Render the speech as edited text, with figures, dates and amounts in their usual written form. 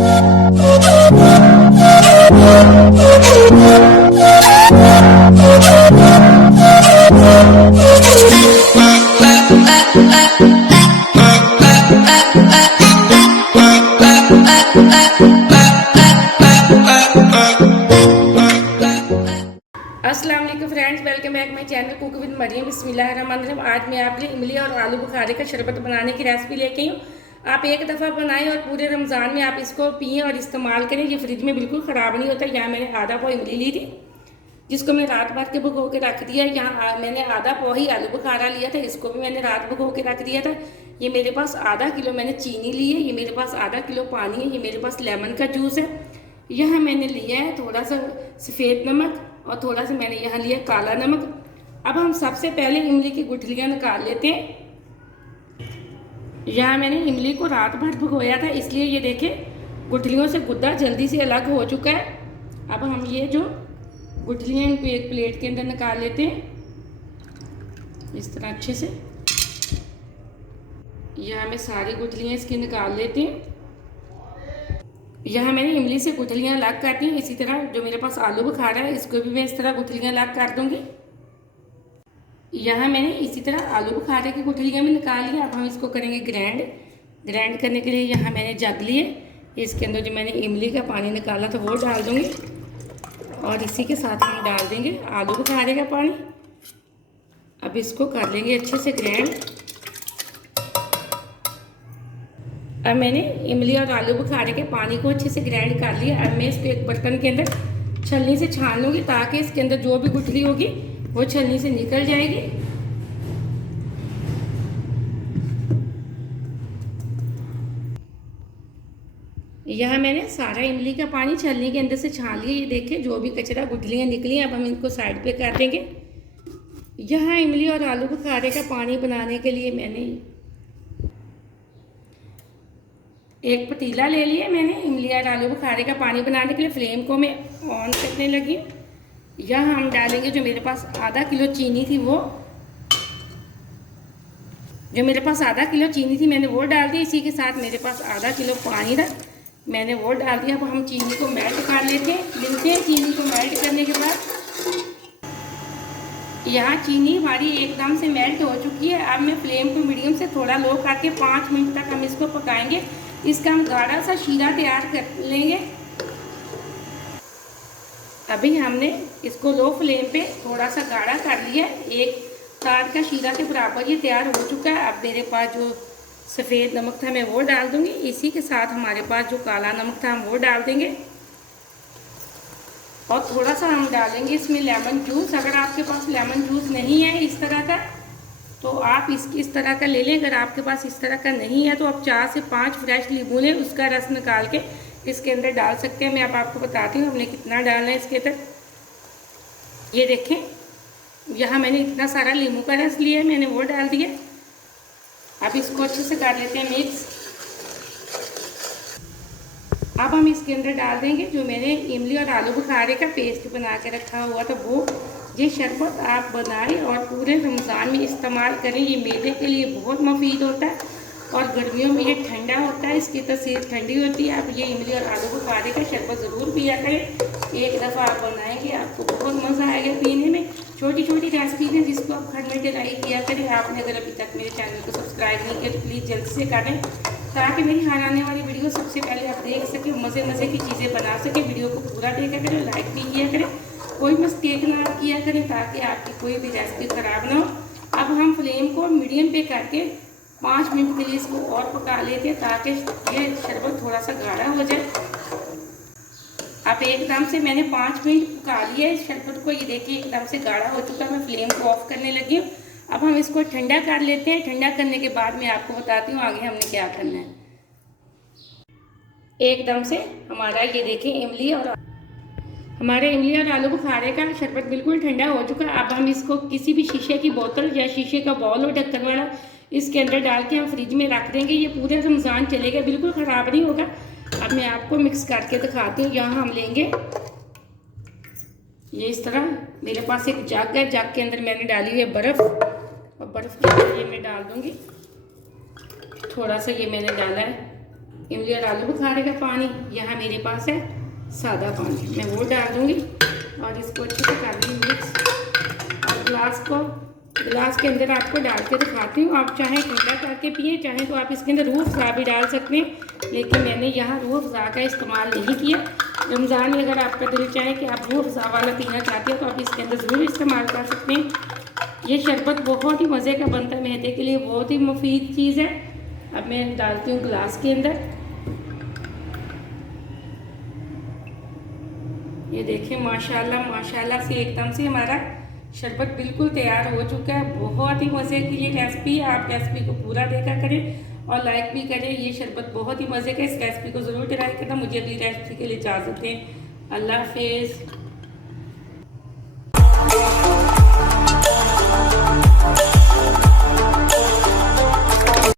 अस्सलाम वालेकुम friends, welcome back my channel cook with Maryam. बिस्मिल्लाहिर्रहमानिर्रहीम। आज मैं आपके लिए इमली और आलू बुखारे का शरबत बनाने की रेसिपी लेके आई हूँ। आप एक दफ़ा बनाएं और पूरे रमज़ान में आप इसको पिएं और इस्तेमाल करें। ये फ्रिज में बिल्कुल ख़राब नहीं होता। यहाँ मैंने आधा पाव इमली ली थी, जिसको मैं रात भर के भिगो के रख दिया। यहाँ मैंने आधा पाव ही आलू बुखारा लिया था, इसको भी मैंने रात भिगो के रख दिया था। ये मेरे पास आधा किलो मैंने चीनी ली है, ये मेरे पास आधा किलो पानी है, ये मेरे पास लेमन का जूस है। यहाँ मैंने लिया है थोड़ा सा सफ़ेद नमक और थोड़ा सा मैंने यहाँ लिया काला नमक। अब हम सबसे पहले इमली की गुठलियाँ निकाल लेते हैं। यहाँ मैंने इमली को रात भर भिगोया था, इसलिए ये देखें गुठलियों से गुद्दा जल्दी से अलग हो चुका है। अब हम ये जो गुठलियाँ इनको एक प्लेट के अंदर निकाल लेते हैं इस तरह अच्छे से। यहाँ मैं सारी गुठलियाँ इसकी निकाल लेती हूँ। यहाँ मैंने इमली से गुठलियाँ अलग कर दी। इसी तरह जो मेरे पास आलू बुखारा है इसको भी मैं इस तरह गुठलियाँ अलग कर दूँगी। यहाँ मैंने इसी तरह आलू बुखारे की गुठलियाँ भी निकाल ली। अब हम इसको करेंगे ग्राइंड करने के लिए यहाँ मैंने जग लिए। इसके अंदर जो मैंने इमली का पानी निकाला था वो डाल दूँगी और इसी के साथ हम डाल देंगे आलू बुखारे का पानी। अब इसको कर लेंगे अच्छे से ग्राइंड। अब मैंने इमली और आलू बुखारे के पानी को अच्छे से ग्राइंड कर लिया। अब मैं इसको एक बर्तन के अंदर छलनी से छान लूँगी, ताकि इसके अंदर जो भी गुठली होगी वो छलनी से निकल जाएगी। यहाँ मैंने सारा इमली का पानी छलनी के अंदर से छान लिया। ये देखिए जो भी कचरा गुठलियाँ निकली। अब हम इनको साइड पे कर देंगे। यहाँ इमली और आलू बुखारे का पानी बनाने के लिए मैंने एक पतीला ले लिया। मैंने इमली और आलू बुखारे का पानी बनाने के लिए फ्लेम को मैं ऑन करने लगी। यहाँ हम डालेंगे जो मेरे पास आधा किलो चीनी थी, वो जो मेरे पास आधा किलो चीनी थी मैंने वो डाल दी। इसी के साथ मेरे पास आधा किलो पानी था, मैंने वो डाल दिया। अब हम चीनी को मेल्ट कर लेते हैं। चीनी को मेल्ट करने के बाद यहाँ चीनी हमारी एकदम से मेल्ट हो चुकी है। अब मैं फ्लेम को मीडियम से थोड़ा लो करके 5 मिनट तक हम इसको पकाएंगे। इसका हम गाढ़ा सा शीरा तैयार कर लेंगे। अभी हमने इसको लो फ्लेम पे थोड़ा सा गाढ़ा कर लिया। एक तार का शीरा के बराबर ये तैयार हो चुका है। अब मेरे पास जो सफ़ेद नमक था मैं वो डाल दूंगी। इसी के साथ हमारे पास जो काला नमक था हम वो डाल देंगे और थोड़ा सा हम डालेंगे इसमें लेमन जूस। अगर आपके पास लेमन जूस नहीं है इस तरह का तो आप इस तरह का ले लें। अगर आपके पास इस तरह का नहीं है तो आप 4 से 5 फ्रेश नींबू लें, उसका रस निकाल के इसके अंदर डाल सकते हैं। मैं अब आपको बताती हूँ हमने कितना डालना है इसके अंदर। ये देखें यहाँ मैंने इतना सारा नींबू का रस लिया है, मैंने वो डाल दिया। अब इसको अच्छे से कर लेते हैं मिक्स। अब हम इसके अंदर डाल देंगे जो मैंने इमली और आलू बुखारे का पेस्ट बना के रखा हुआ था वो। ये शरबत आप बनाएं और पूरे रमज़ान में इस्तेमाल करें। ये मैदे के लिए बहुत मुफीद होता है और गर्मियों में ये ठंडा होता है, इसकी तसीर ठंडी होती है। आप ये इमली और आलू बुखारे का शरबत ज़रूर पिया करें। एक दफ़ा आप बनाएंगे आपको बहुत मज़ा आएगा पीने में। छोटी छोटी रेसिपी है जिसको आप घर में ट्राई किया करें। आपने अगर अभी तक मेरे चैनल को सब्सक्राइब नहीं किया तो प्लीज़ जल्द से करें, ताकि मेरी हर आने वाली वीडियो सबसे पहले आप देख सकें, मज़े की चीज़ें बना सकें। वीडियो को पूरा देखा करें, लाइक भी किया करें, कोई मिस्टेक ना किया करें, ताकि आपकी कोई भी रेसिपी ख़राब ना हो। अब हम फ्लेम को मीडियम पे करके 5 मिनट के लिए इसको और पका लेते हैं, ताकि ये शरबत थोड़ा सा गाढ़ा हो जाए। अब एकदम से मैंने 5 मिनट पका लिया इस शरबत को। ये देखिए एकदम से गाढ़ा हो चुका है। मैं फ्लेम को ऑफ करने लगी हूँ। अब हम इसको ठंडा कर लेते हैं। ठंडा करने के बाद मैं आपको बताती हूँ आगे हमने क्या करना है। एकदम से हमारा ये देखिए इमली और आलू बुखारे का शरबत बिल्कुल ठंडा हो चुका है। अब हम इसको किसी भी शीशे की बोतल या शीशे का बाउल हो ढक्कन वाला, इसके अंदर डाल के हम फ्रिज में रख देंगे। ये पूरे रमज़ान चलेगा, बिल्कुल ख़राब नहीं होगा। अब मैं आपको मिक्स करके दिखाती हूँ। यहाँ हम लेंगे ये इस तरह, मेरे पास एक जग है, जग के अंदर मैंने डाली हुई है बर्फ़ और बर्फ़ के अंदर ये मैं डाल दूँगी। थोड़ा सा ये मैंने डाला है इमली और आलू बुखारे का पानी, यहाँ मेरे पास है सादा पानी, मैं वो डाल दूँगी और इसको अच्छे से कर दूँगी मिक्स। और गिलास के अंदर आपको डाल के दिखाती हूँ। आप चाहें ठंडा करके पिए, चाहें तो आप इसके अंदर रूह अफ़ज़ा भी डाल सकते हैं, लेकिन मैंने यहाँ रूह अफ़ज़ा का इस्तेमाल नहीं किया। रमज़ान में अगर आपका दिल चाहे कि आप रूह अफ़ज़ा वाला पीना चाहते हो तो आप इसके अंदर ज़रूर इस्तेमाल कर सकते हैं। ये शरबत बहुत ही मज़े का बनता है, मैदे के लिए बहुत ही मुफीद चीज़ है। अब मैं डालती हूँ गिलास के अंदर। ये देखिए माशाल्लाह माशाल्लाह से एकदम से हमारा शरबत बिल्कुल तैयार हो चुका है। बहुत ही मज़े की ये रेसिपी है, आप रेसिपी को पूरा देखा करें और लाइक भी करें। ये शरबत बहुत ही मज़े का, इस रेसिपी को ज़रूर ट्राई करना। मुझे अगली रेसिपी के लिए इजाज़त दें। अल्लाह हाफिज़।